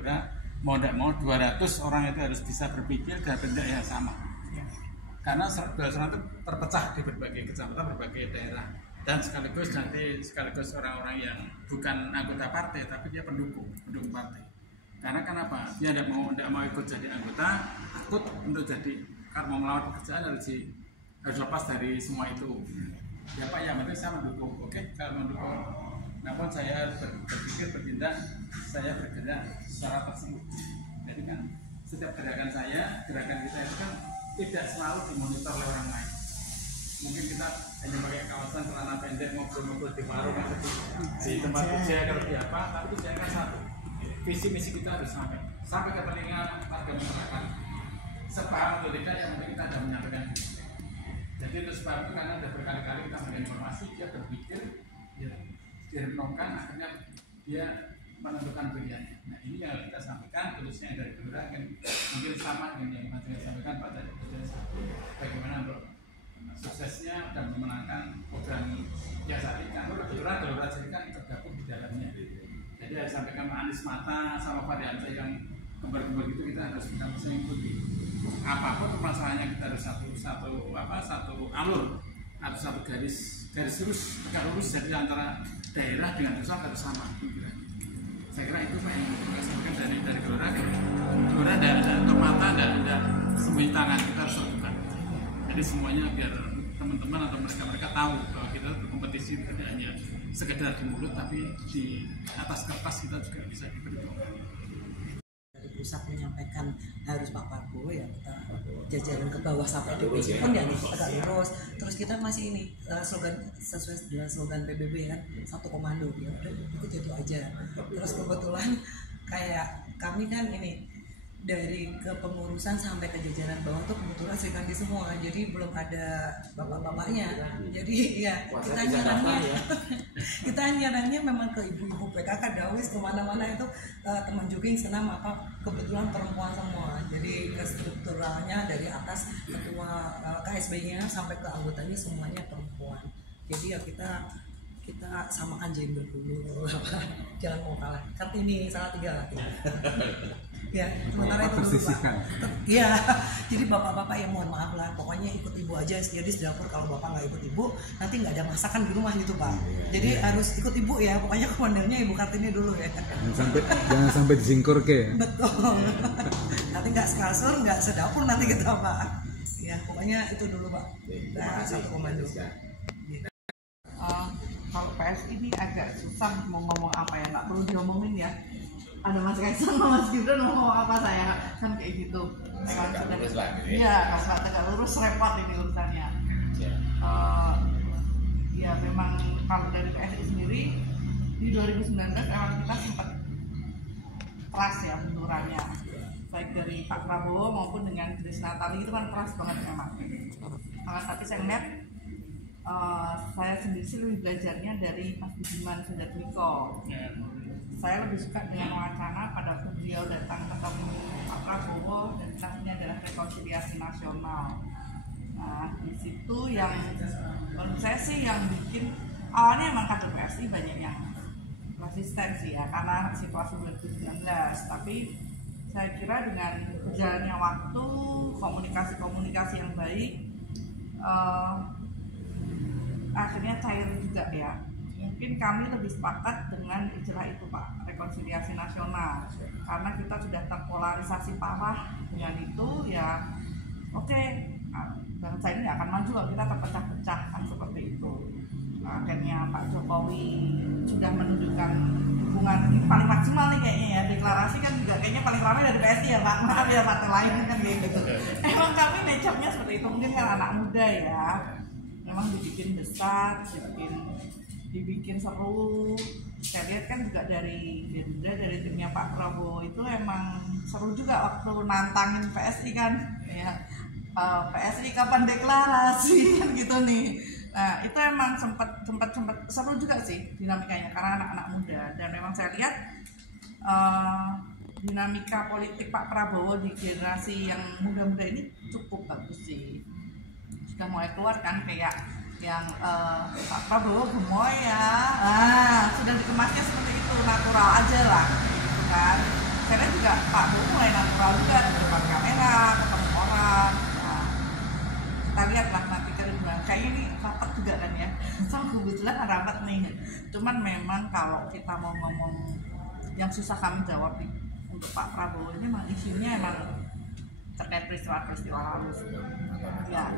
Gelora mau tidak mau 200 orang itu harus bisa berpikir dan benda yang sama. Karena 200 orang itu terpecah di berbagai kecamatan, berbagai daerah, dan sekaligus orang-orang yang bukan anggota partai tapi dia pendukung partai. Karena kenapa? Dia tidak mau ikut jadi anggota, takut untuk jadi karena mau melawan pekerjaan harus lepas dari semua itu. Ya Pak, yang penting saya mendukung. Oke, kalau mendukung, namun saya berpikir bertindak, saya bergerak secara tersebut. Jadi kan setiap gerakan kita itu kan tidak selalu dimonitor oleh orang lain. Mungkin kita hanya pakai kawasan celana pendek, ngobrol-ngobrol di warung atau di tempat kerja kalau di apa, tapi tujuannya kan satu. Visi misi kita harus sampai ke telinga warga masyarakat. Sepaham atau tidak, yang penting kita sudah menyampaikan. Jadi itu sebab itu karena sudah berkali-kali kita memberikan informasi, dia berpikir, ya, direnungkan, akhirnya dia menentukan pilihannya. Nah ini yang kita sampaikan, khususnya dari Gelora mungkin sama dengan yang saya sampaikan Pak tadi, bagaimana untuk suksesnya dan memenangkan program yang saat ini kan Gelora jadi kan tergabung di dalamnya. Jadi saya sampaikan Pak Anies Mata sama Pak Rianto yang kembar-kembar itu kita harus bisa mengikuti. Apapun permasalahannya kita harus satu alur atau satu garis lurus, tegak lurus, jadi antara daerah dengan pusat harus sama. Saya kira itu Pak yang kita sampaikan dari Gelora dan mata dan sembunyi tangan kita harus terbuka. Jadi semuanya biar teman-teman atau mereka tahu bahwa kita berkompetisi tidak hanya sekedar di mulut tapi di atas kertas kita juga bisa diperhitungkan. Dari pusat menyampaikan harus Pak Prabowo, ya kita jajaran ke bawah sampai DPC pun ya agak lurus. Terus kita masih ini slogan sesuai dengan slogan PBB kan, satu komando, ya udah ikut itu aja. Terus kebetulan kayak kami kan ini dari kepengurusan sampai ke jajaran bawah tuh kebetulan Sri Kandi semua, jadi belum ada bapak-bapaknya. Jadi ya kita nyarannya memang ke ibu-ibu PKK Dawis kemana-mana itu teman jogging senam apa kebetulan perempuan semua. Jadi strukturalnya dari atas ketua KSB-nya sampai ke anggotanya semuanya perempuan. Jadi ya kita samakan gender dulu, jangan mau kalah. Kartini salah 3 lagi. Ya, sementara itu dulu Pak. Ya, jadi bapak-bapak ya mohon maaf lah, pokoknya ikut ibu aja. Jadi di dapur kalau bapak nggak ikut ibu, nanti nggak ada masakan di rumah gitu Pak. Jadi harus ikut ibu ya, pokoknya komandannya Ibu Kartini dulu ya. Jangan sampai disingkur ke. Betul. Nanti nggak sekasur, nggak sedapur nanti kita Pak. Ya, pokoknya itu dulu Pak. Nah, satu komando. Kalau PS ini agak susah mau ngomong apa ya, nggak perlu diomongin ya. Ada Mas Kaisang sama Mas Gibran mau ngomong apa, saya kan kayak gitu. Iya, kalau nggak tegak lurus repot ini urusannya. Ya memang kalau dari PSI sendiri di 2019 emang kita sempat keras ya benturannya, baik dari Pak Prabowo maupun dengan Grace Natali itu kan keras banget memang. Tapi saya ngeliat saya sendiri sih lebih belajarnya dari Mas Budiman Sujatmiko. Saya lebih suka dengan wacana pada beliau datang ketemu Pak Prabowo dan intinya adalah rekonsiliasi nasional. Nah di situ yang menurut saya sih yang bikin awalnya emang kader PSI banyak yang resisten sih ya karena situasi 2019. Tapi saya kira dengan berjalannya waktu, komunikasi yang baik, akhirnya cair juga ya. Mungkin kami lebih sepakat dengan istilah itu Pak, rekonsiliasi nasional, karena kita sudah terpolarisasi parah dengan itu ya. Oke, bangsa ini akan maju kalau kita terpecah-pecah kan seperti itu. Akhirnya Pak Jokowi sudah menunjukkan hubungan paling maksimal nih kayaknya ya. Deklarasi kan juga kayaknya paling ramai dari PSI ya Pak, maaf ya partai lain kan gitu. Emang kami necapnya seperti itu, mungkin kan anak muda ya, memang dibikin besar, dibikin seru. Saya lihat kan juga dari Gerindra, dari timnya Pak Prabowo itu emang seru juga waktu nantangin PSI kan ya, PSI kapan deklarasi kan gitu nih. Nah itu emang sempat seru juga sih dinamikanya karena anak-anak muda, dan memang saya lihat dinamika politik Pak Prabowo di generasi yang muda-muda ini cukup bagus sih. Sudah mulai keluar kan kayak yang Pak Prabowo gemoy ya, sudah dikemasnya seperti itu, natural aja lah gitu kan. Saya lihat juga Pak Bowo mulai natural juga di depan kamera, ketemu orang. Nah, kita lihatlah nanti ke depan. Kayaknya ini rapat juga kan ya. So kebetulan rapat nih. Cuman memang kalau kita mau ngomong yang susah kami jawab nih untuk Pak Prabowo ini memang isunya emang terkait peristiwa-peristiwa lalu. Ya,